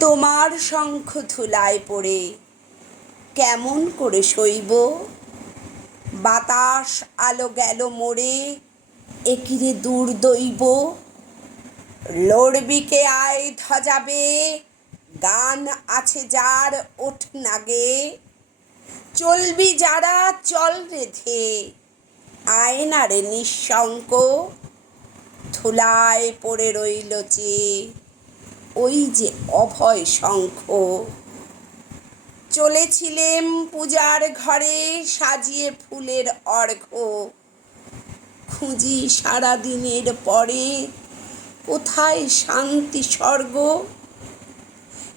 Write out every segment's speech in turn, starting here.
তোমার শঙ্খ ধুলায় পড়ে। কেমন করে সইব? বাতাস আলো গেল মোড়ে একিরে দুর্দৈব? লড়বিকে আয় ধজাবে গান আছে যার ওঠ নাগে। চলবি যারা, চল রেধে আয়নারে নিঃশঙ্ক। ধুলায় পড়ে রইল চেয়ে ওই যে অভয় শঙ্খ। চলেছিলেম পূজার ঘরে সাজিয়ে ফুলের অর্ঘ। খুঁজি সারা দিনের পরে কোথায় শান্তি স্বর্গ?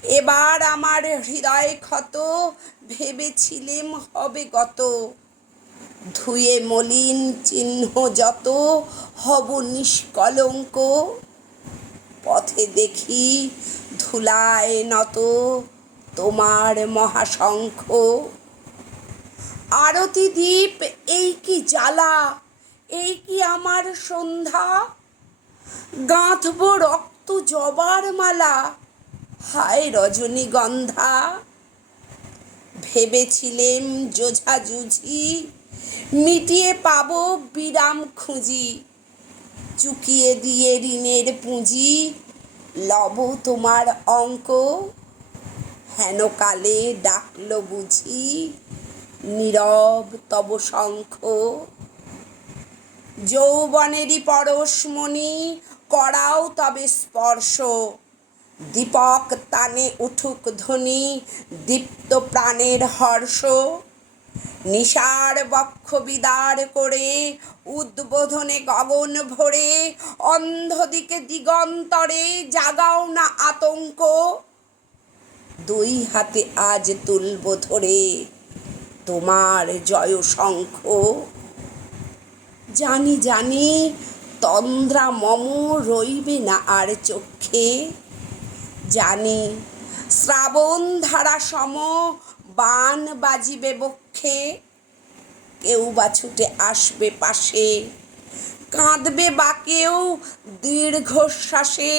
এবার আমার হৃদয় ক্ষত, ভেবেছিলেম হবে গত। ধুয়ে মলিন চিহ্ন যত, হব নিষ্কলঙ্ক। পথে দেখি ধুলায় নত তোমার মহাশঙ্খ। আরতি দ্বীপ, এই কি জ্বালা? এই কি আমার সন্ধ্যা? গাঁথব রক্ত জবার মালা। হায় রজনীগন্ধা ভেবেছিলেম যোঝা জুঝি মিটিয়ে পাবো বিরাম খুঁজি। চুকিয়ে দিয়ে ঋণের পুঁজি লব তোমার অঙ্ক। হেন কালে ডাকল বুঝি, নীরব তব শঙ্খ। যৌবনেরই পরশমণি করাও তবে স্পর্শ। দীপক তানে উঠুক ধ্বনি, দীপ্ত প্রাণের হর্ষ। নিশার বক্ষ বিদার করে উদ্বোধনে গগন ভরে অন্ধদিকে দিগন্তরে জাগাও না আতঙ্ক। দুই হাতে আজ তুলব ধরে তোমার জয় শঙ্খ। জানি জানি তন্দ্রা মম রইবে না আর চক্ষে। জানি শ্রাবণ ধারা সম বান বাজিবে বক্ষে, কেউ বা ছুটে আসবে পাশে, কাঁদবে বা কেউ দীর্ঘশ্বাসে,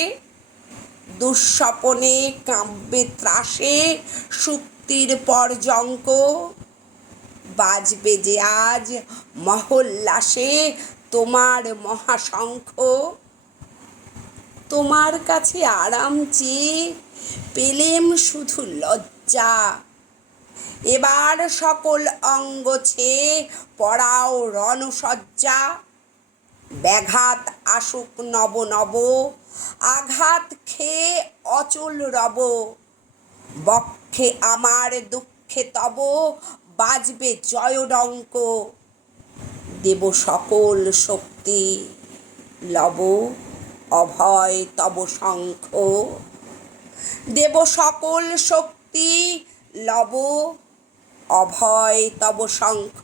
দুঃস্বপনে কাঁপবে ত্রাসে, সুক্তির পর্যঙ্ক বাজবে যে আজ মহল্লাসে তোমার মহাশঙ্খ। তোমার কাছে আরাম চেয়ে পেলেম শুধু লজ্জা এবার সকল অঙ্গ ছেয়ে পড়াও রণসজ্জা। ব্যাঘাত আসুক নব নব, আঘাত খেয়ে অচল রব। বক্ষে আমার দুঃখে তব, বাজবে জয়ডঙ্ক। দেব সকল শক্তি লব, অভয় তব শঙ্খ। দেব সকল শক্তি লব অভয় তব শঙ্খ।